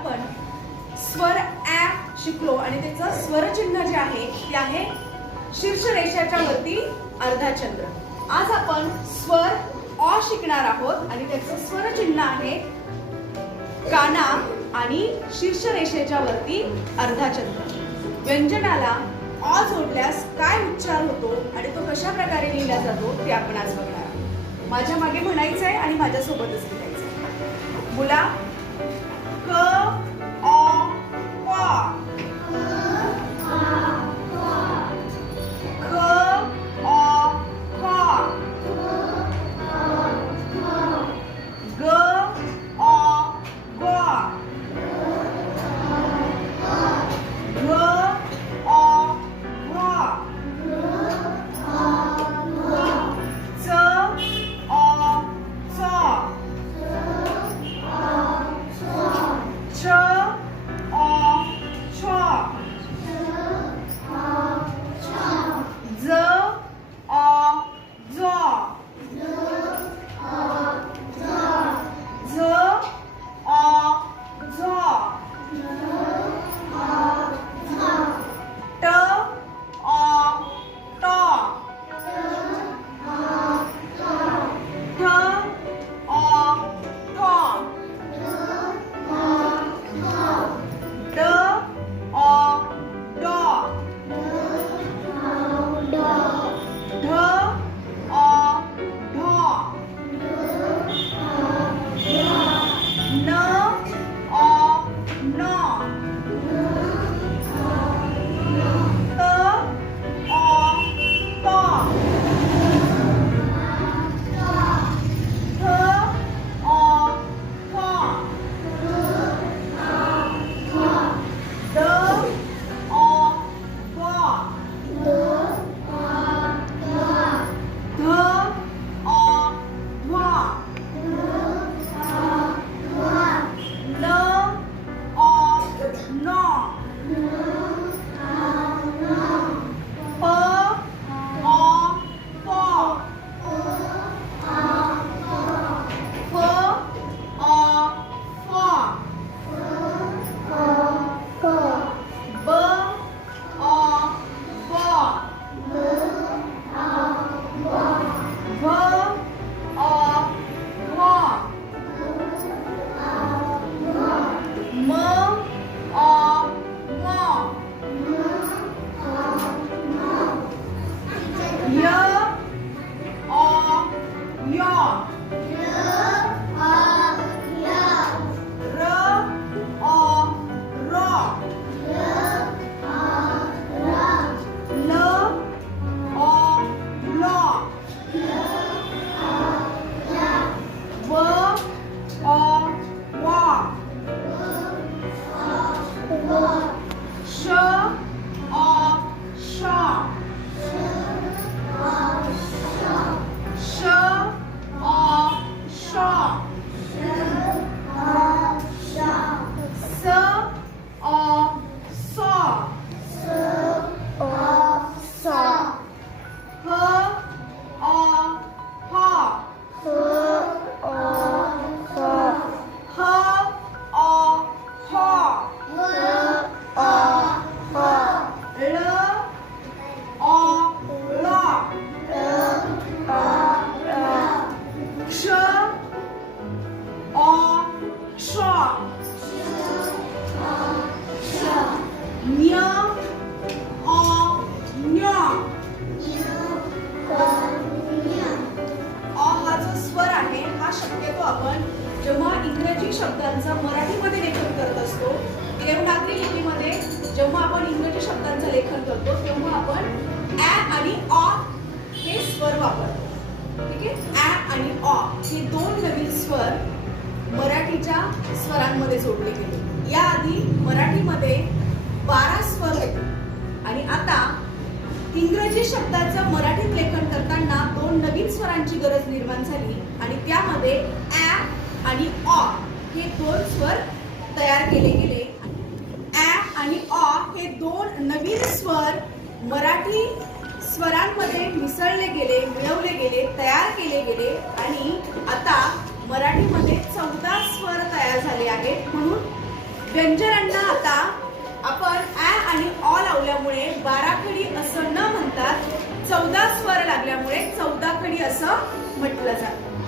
आपण स्वर ॲप शिकलो आणि त्याचं स्वरचिन्ह जे आहे ते आहे शीर्ष रेषाच्या वरती अर्धा चंद्र आज आपण स्वर अ शिकणार आहोत आणि त्याचं स्वरचिन्ह आहे काना आणि शीर्ष रेषेच्या वरती अर्धा चंद्र व्यंजनाला अ जोडल्यास काय उच्चार होतो आणि तो कशा प्रकारे लिहिला जातो ते आपण आज बघणार आहोत. माझ्या मागे म्हणायचं आहे आणि माझ्यासोबतच लिहायचं आहे मुला go. आपण जेव्हा इंग्रजी शब्दांचा मराठीमध्ये लेखन करत असतो देवनागरी लिपीमध्ये जेव्हा आपण इंग्रजी शब्दांचं लेखन करतो तेव्हा आपण ऍ आणि ऑ हे स्वर वापरतो. ठीक आहे? ऍ आणि ऑ हे दोन नवीन स्वर मराठीच्या स्वरांमध्ये जोडले गेले. याआधी मराठीमध्ये बारा स्वर होते. आणि आता इंग्रजी शब्दाचं मराठीत लेखन करताना दोन नवीन स्वरांची गरज निर्माण झाली आणि त्यामध्ये ऍ आणि अ हे दोन स्वर तयार केले गेले. ॲ आणि अ हे दोन नवीन स्वर मराठी स्वरांमध्ये मिसळले गेले मिळवले गेले तयार केले गेले आणि आता मराठीमध्ये चौदा स्वर तयार झाले आहेत. म्हणून व्यंजनांना आता आपण ॲ आणि ऑ लावल्यामुळे बाराखडी असं न म्हणतात चौदा स्वर लागल्यामुळे चौदा खडी असं म्हटलं जातं.